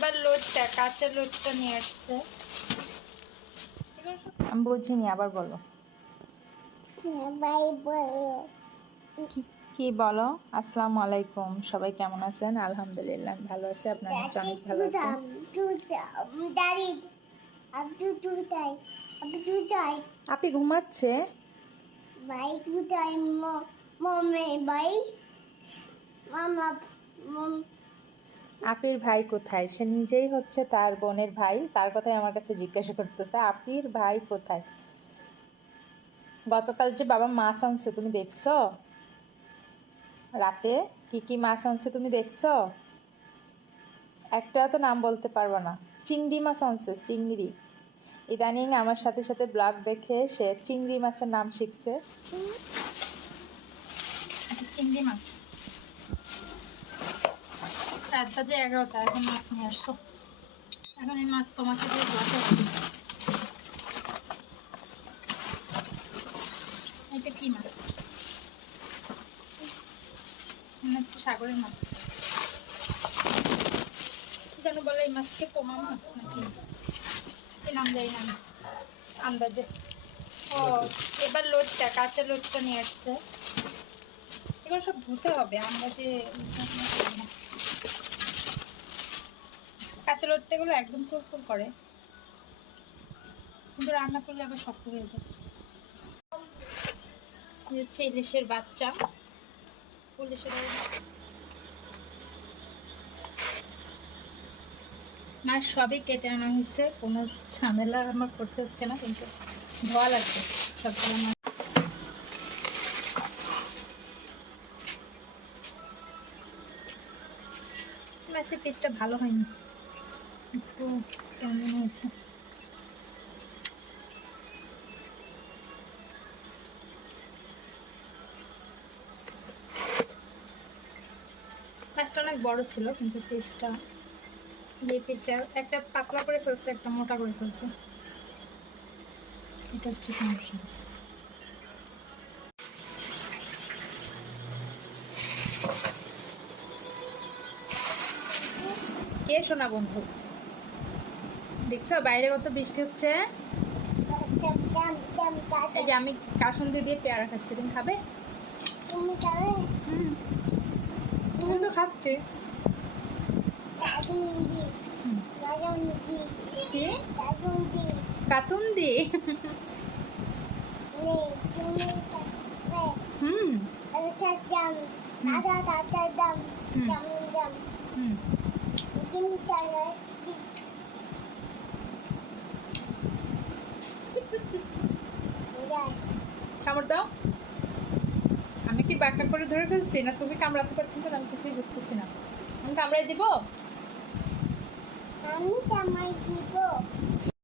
এবার লোডটা কাঁচা লোডটা নিয়ে আসছে। আমি বুঝিনি আবার বলো। কি বলো? আসসালামু আলাইকুম সবাই কেমন আছেন? আলহামদুলিল্লাহ ভালো আছি আপনার অনেক ভালো আছেন। আপনি ঘুমাচ্ছে? বাই দুটাই মমে বাই মামা মম আপির ভাই কোথায়? সে নিজেই হচ্ছে তার বোনের ভাই। তার কথাই আমার কাছে জিজ্ঞাসা করতেছে, আপির ভাই কোথায়? গতকাল যে বাবা মাছ আনছে, তুমি দেখছ? রাতে কি কি মাছ আনছে তুমি দেখছ? একটা তো নাম বলতে পারব না। চিংড়ি মাছ আনছে, চিংড়ি। ইদানিং আমার সাথে সাথে ব্লগ দেখে সে চিংড়ি মাছের নাম শিখছে। চিংড়ি মাছ। রাত বাজে এগারোটা, এখন মাছ নিয়ে আসছো। এখন এই মাছ তোমাকে দিয়ে এটা কি মাছ? মনে হচ্ছে সাগরের মাছ। যেন বলে এই মাছকে, পোমা মাছ নাকি? কি নাম দেয় না। আন্দাজে। ও, এবার লোডটা কাঁচা লোডটা নিয়ে আসছে। এগুলো সব ধুতে হবে আমরা যে কাঁচা লট্টাগুলো একদম তুলতুল করে। কিন্তু রান্না করলে আবার শক্ত হয়ে যায়। হচ্ছে ইলিশের বাচ্চা। ইলিশের মাছ সবই কেটে আনা হয়েছে। কোনো ঝামেলা আমার করতে হচ্ছে না, কিন্তু ধোয়া লাগবে সবগুলো মাছ মাছের পিসটা ভালো হয়নি। একটু অনেক বড় ছিল, কিন্তু পিসটা যে পিসটা একটা পাতলা করে ফেলছে, একটা মোটা করে ফেলছে। এটা হচ্ছে সমস্যা হয়েছে কে শোনা বন্ধু। দেখছ? বাইরে কত বৃষ্টি হচ্ছে? আমি কাসুন্দি দিয়ে পেয়ারা খাচ্ছি। তুমি খাবে? তুমি হুম। তুমি তো খাচ্ছে। দাদুন্দি হুম। হুম। হুম। কামড় দাও। আমি কি বাঁকা করে ধরে ফেলছি না তুমি কামড়াতে পারতেছো না? আমি কিছুই বুঝতেছি না। আমি কামড়াই দিব? আমি কামড়াই দিব।